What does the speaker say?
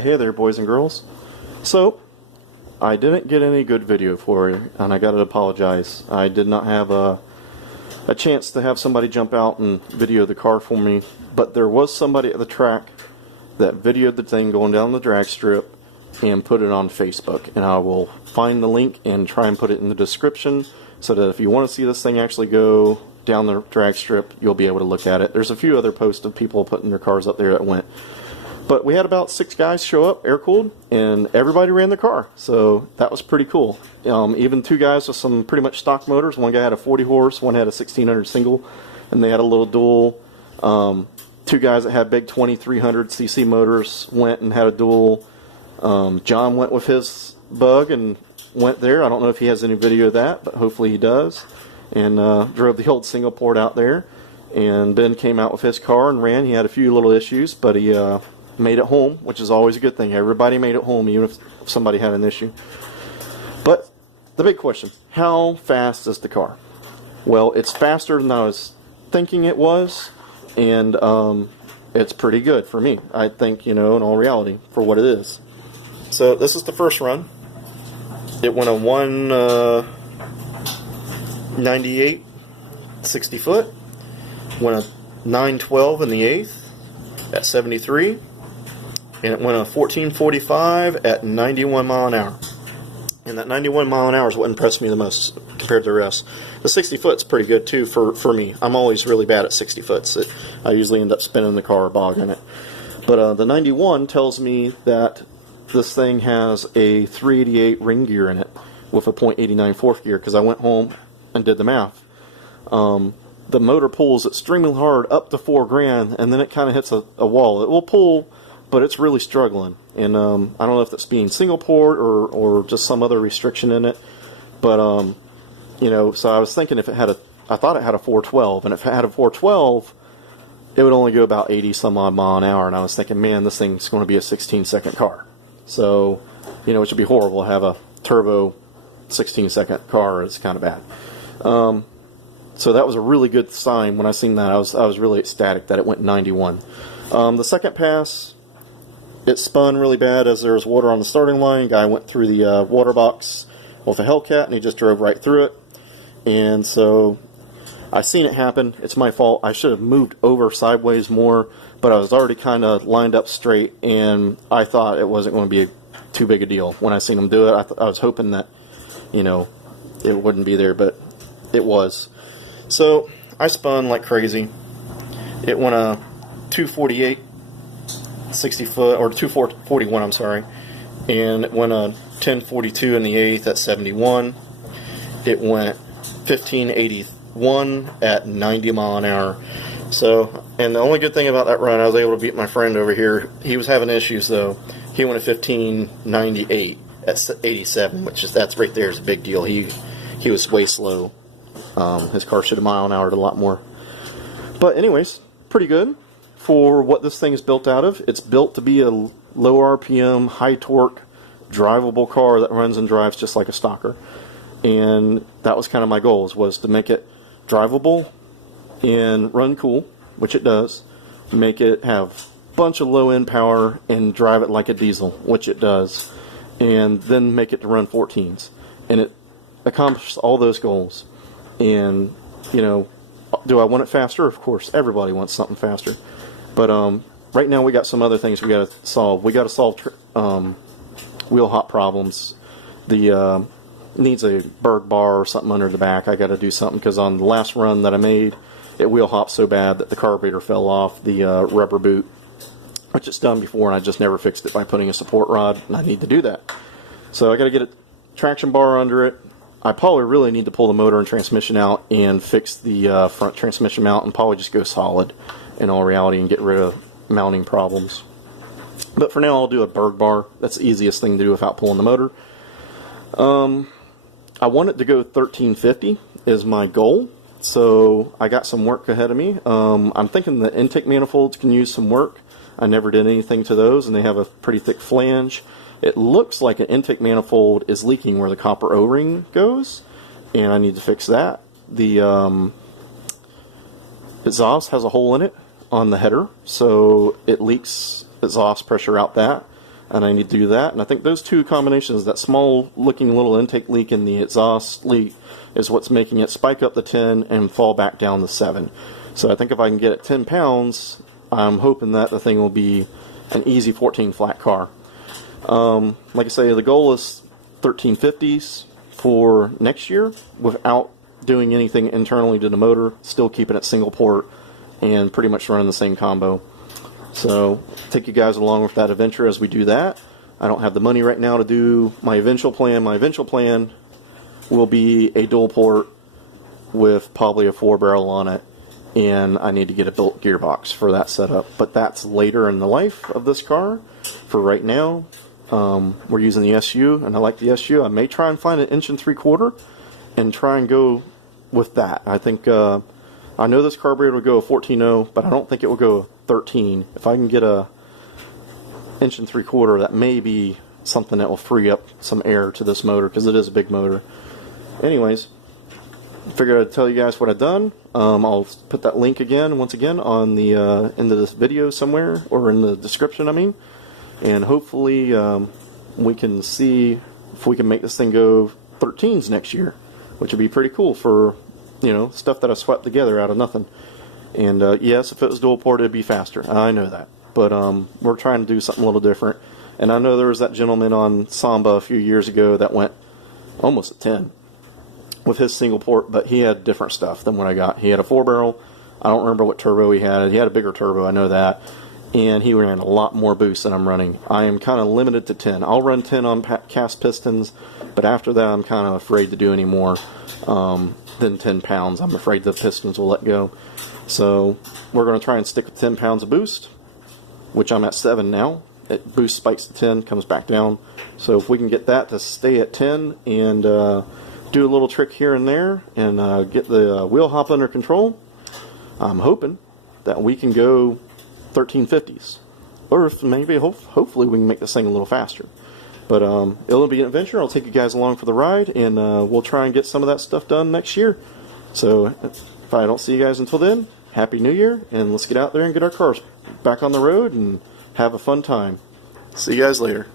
Hey there, boys and girls. So, I didn't get any good video for you, and I gotta apologize. I did not have a chance to have somebody jump out and video the car for me, but there was somebody at the track that videoed the thing going down the drag strip and put it on Facebook. And I will find the link and try and put it in the description so that if you want to see this thing actually go down the drag strip, you'll be able to look at it. There's a few other posts of people putting their cars up there that went. But we had about 6 guys show up, air-cooled, and everybody ran the car. So that was pretty cool. Even 2 guys with some pretty much stock motors. One guy had a 40 horse, one had a 1600 single, and they had a little dual. 2 guys that had big 2300 cc motors went and had a dual. John went with his bug and went there. I don't know if he has any video of that, but hopefully he does. And drove the old single port out there. And Ben came out with his car and ran. He had a few little issues, but he made it home, which is always a good thing. Everybody made it home, even if somebody had an issue. But the big question, how fast is the car? Well, it's faster than I was thinking it was, and it's pretty good for me, I think, in all reality, for what it is. So this is the first run. It went a 198 60 foot, went a 912 in the 8th at 73, and it went a 1445 at 91 mile an hour. And that 91 mile an hour is what impressed me the most compared to the rest. The 60 foot's pretty good too for me. I'm always really bad at 60 foots. I usually end up spinning the car or bogging it. But the 91 tells me that this thing has a 388 ring gear in it with a .89 fourth gear, because I went home and did the math. The motor pulls extremely hard up to 4 grand, and then it kind of hits a wall. It will pull, but it's really struggling. And I don't know if that's being single port or just some other restriction in it. But so I was thinking if it had I thought it had a 412, and if it had a 412, it would only go about 80 some odd mile an hour. And I was thinking, man, this thing's going to be a 16-second car. So, it would be horrible to have a turbo 16-second car. It's kind of bad. So that was a really good sign. When I seen that, I was really ecstatic that it went 91. The second pass, it spun really bad as there was water on the starting line. Guy went through the water box with a Hellcat, and he just drove right through it. And so I seen it happen. It's my fault. I should have moved over sideways more, but I was already kind of lined up straight, and I thought it wasn't going to be too big a deal. When I seen him do it, I was hoping that, it wouldn't be there, but it was. So I spun like crazy. It went a 248 60 foot, or 241, I'm sorry, and it went a 1042 in the 8th at 71. It went 1581 at 90 mile an hour. So, and the only good thing about that run, I was able to beat my friend over here. He was having issues though. He went a 1598 at 87, that's right there is a big deal. He was way slow. His car should have mile an hour a lot more. But anyways, pretty good for what this thing is built out of. It's built to be a low RPM, high torque, drivable car that runs and drives just like a stocker. And that was kind of my goals, was to make it drivable and run cool, which it does. Make it have a bunch of low end power and drive it like a diesel, which it does. And then make it to run 14s. And it accomplished all those goals. And, do I want it faster? Of course, everybody wants something faster. But right now we got some other things we got to solve. We got to solve wheel hop problems. The needs a Berg bar or something under the back. I got to do something, because on the last run that I made, it wheel hopped so bad that the carburetor fell off the rubber boot, which it's done before, and I just never fixed it by putting a support rod, and I need to do that. So I got to get a traction bar under it. I probably really need to pull the motor and transmission out and fix the front transmission mount, and probably just go solid in all reality and get rid of mounting problems. But for now, I'll do a Berg bar. That's the easiest thing to do without pulling the motor. I want it to go 1350 is my goal, so I got some work ahead of me. I'm thinking the intake manifolds can use some work. I never did anything to those, and they have a pretty thick flange. It looks like an intake manifold is leaking where the copper O-ring goes, and I need to fix that. The exhaust has a hole in it on the header, so it leaks exhaust pressure out that. and I need to do that. And I think those two combinations, that small looking little intake leak and the exhaust leak, is what's making it spike up to 10 and fall back down to 7. So I think if I can get it 10 pounds, I'm hoping that the thing will be an easy 14 flat car. Like I say, the goal is 1350s for next year without doing anything internally to the motor, still keeping it single port and pretty much running the same combo. So take you guys along with that adventure as we do that. I don't have the money right now to do my eventual plan. My eventual plan will be a dual port with probably a 4-barrel on it, and I need to get a built gearbox for that setup. But that's later in the life of this car. For right now, we're using the SU, and I like the SU. I may try and find an 1 3/4 and try and go with that. I think I know this carburetor will go a 14.0, but I don't think it will go 13. If I can get a 1 3/4, that may be something that will free up some air to this motor, because it is a big motor. Anyways, figured I'd tell you guys what I've done. I'll put that link again, once again, on the end of this video somewhere, or in the description, I mean. And hopefully we can see if we can make this thing go 13s next year, which would be pretty cool for, you know, stuff that I swept together out of nothing. And yes, if it was dual port, it'd be faster. I know that. But we're trying to do something a little different. And I know there was that gentleman on Samba a few years ago that went almost at 10 with his single port, but he had different stuff than what I got. He had a 4-barrel. I don't remember what turbo he had. He had a bigger turbo, I know that. And he ran a lot more boost than I'm running. I am kind of limited to 10. I'll run 10 on cast pistons, but after that I'm kind of afraid to do any more than 10 pounds. I'm afraid the pistons will let go. So we're going to try and stick with 10 pounds of boost, which I'm at 7 now. It boost spikes to 10, comes back down. So if we can get that to stay at 10 and do a little trick here and there and get the wheel hop under control, I'm hoping that we can go 1350s, or if maybe hopefully we can make this thing a little faster. But it'll be an adventure. I'll take you guys along for the ride, and we'll try and get some of that stuff done next year. So if I don't see you guys until then, Happy New Year, and let's get out there and get our cars back on the road and have a fun time. See you guys later.